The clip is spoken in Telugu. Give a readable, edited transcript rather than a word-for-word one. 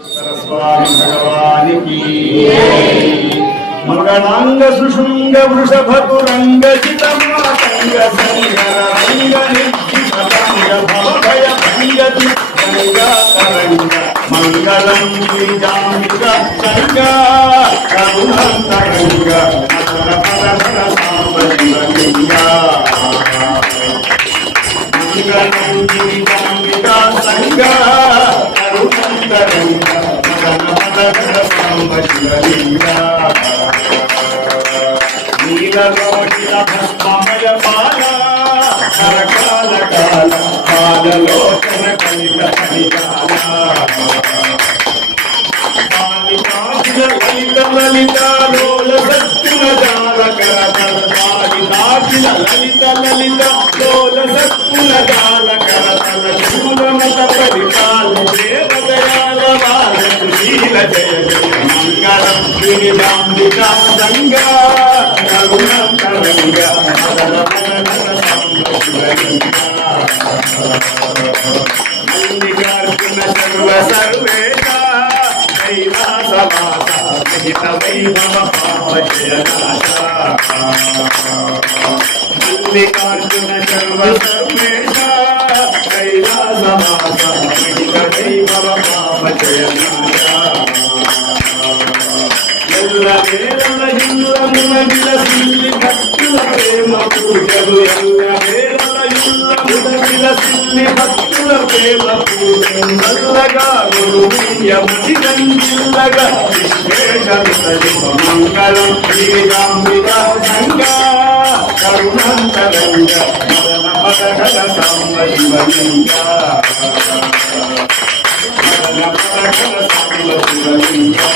स्वामी भगवान की मंगलांग सुषुंग वृषभ तुरंग चितमातंग संग निधि भवभय भंगति गंगा तरंग मंगलम गिरिजांग संग करुणांतरंग मदन पदन सांब शिवलिंगा मंगलम गिरिजांग संग करुणांतरंग नीलोचित भस्ममय बाला हरकाल काल काललोचन कलित कलिकाला ललित ललिता लोल सत्युन जाल करतल बालिताखिल ललित ललित लोल सत्युन जाल करतल शूलमत परिपाल देव दयाल बाल सुशील जय जय मंगलम गिरिजांबिका संगा रघुनाथ तरंगा मदन मदन सांब शिवलिंगा मल्लिकार्जुन सर्व सर्वेशा दैवासवासा महित वैभव पावजयनाशा मल्लिकार्जुन सर्व सर्वेशा दैवासवासा महित वैभव पावजयनाशा ఎల్ల వేళల ఇల్లమున విలసిల్లి భక్తుల ప్రేమ పూజలు ఎల్ల వేళల ఇల్లమున విలసిల్లి భక్తుల ప్రేమ పూజలు నల్లగా గురుమీయముచి రంజిల్లగా విశ్వేశమిత మంగళం శ్రీరాంబికా సంగా కరుణాంతరంగ మదన మదగల సాంబ శివలింగా మదన మదగల సాంబ శివలింగా